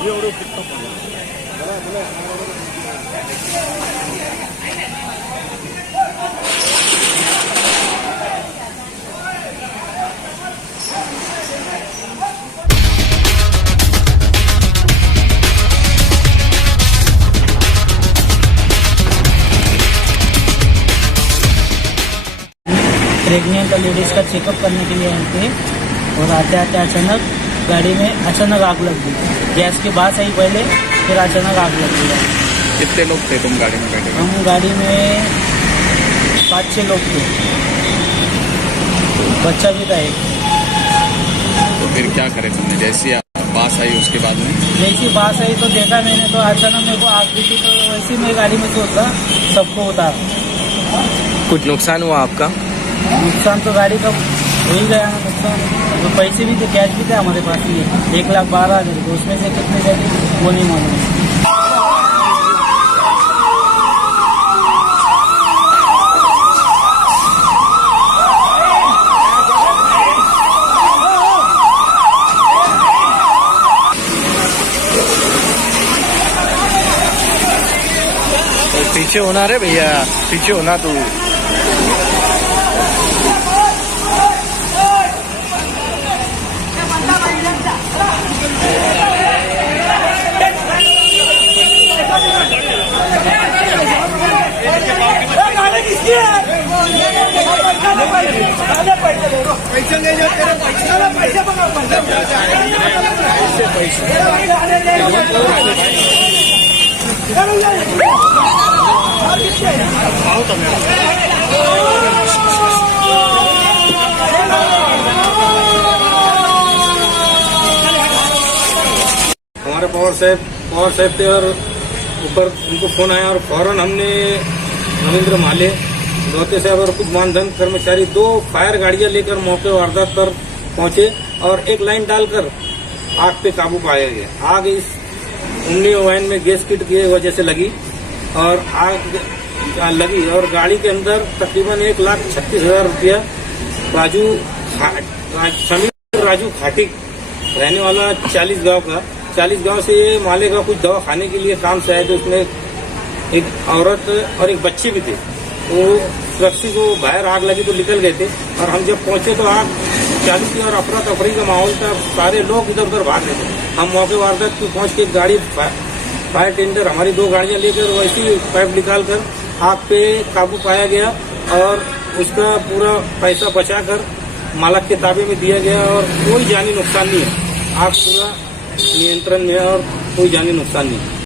Pregnant ladies का checkup करने के लिए आए थे और आते आते अचानक गाड़ी में अचानक आग लग गई। गैस की बात आई पहले, फिर अचानक आग लग गई। कितने लोग थे तुम गाड़ी में बैठे? हम गाड़ी में 5-6 लोग थे, बच्चा भी था एक। तो फिर क्या करे तुमने? जैसी बास आई उसके बाद में? जैसी बात आई तो देखा मैंने, तो अचानक मेरे को आग दिखी, तो वैसे मैं गाड़ी में सोचा सबको उतारा। कुछ नुकसान हुआ आपका? नुकसान तो गाड़ी का हो ही गया ना नुकसान। तो पैसे भी थे, कैश भी थे हमारे पास ही 1,12,000, तो उसमें से कितने जाते वो नहीं मालूम। पीछे होना रे भैया, पीछे होना तू। हमारे पवार साहब थे और ऊपर उनको फोन आया और फौरन हमने रविंद्र माले, गौते साहब और कुछ मानधन कर्मचारी 2 फायर गाड़ियां लेकर मौके वारदात पर पहुंचे और एक लाइन डालकर आग पे काबू पाया गया। आग इस उमनी वैन में गैस किट की वजह से लगी और आग लगी और गाड़ी के अंदर तकरीबन 1,36,000 रुपया राजू खाटिक रहने वाला 40 गांव से ये माले का कुछ दवा खाने के लिए काम से आए थे। उसमें एक औरत और एक बच्चे भी थे। वो सुरक्षित को बाहर आग लगी तो निकल गए थे और हम जब पहुंचे तो आग चालू थी और अफरा तफरी का माहौल था। सारे लोग इधर उधर भाग रहे थे। हम मौके वारदात पे पहुंच के गाड़ी फायर टेंडर हमारी 2 गाड़ियां लेकर वैसी पाइप निकाल कर आग पे काबू पाया गया और उसका पूरा पैसा बचाकर मालक के ताबे में दिया गया और कोई जानी नुकसान नहीं है। आग पूरा नियंत्रण में है और कोई जानी नुकसान नहीं है।